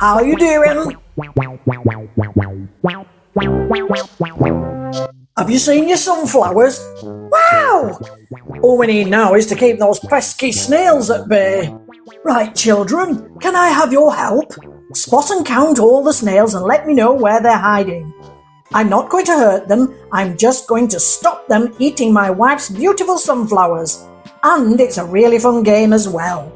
How are you doing? Have you seen your sunflowers? Wow! All we need now is to keep those pesky snails at bay. Right, children, can I have your help? Spot and count all the snails and let me know where they're hiding. I'm not going to hurt them, I'm just going to stop them eating my wife's beautiful sunflowers. And it's a really fun game as well.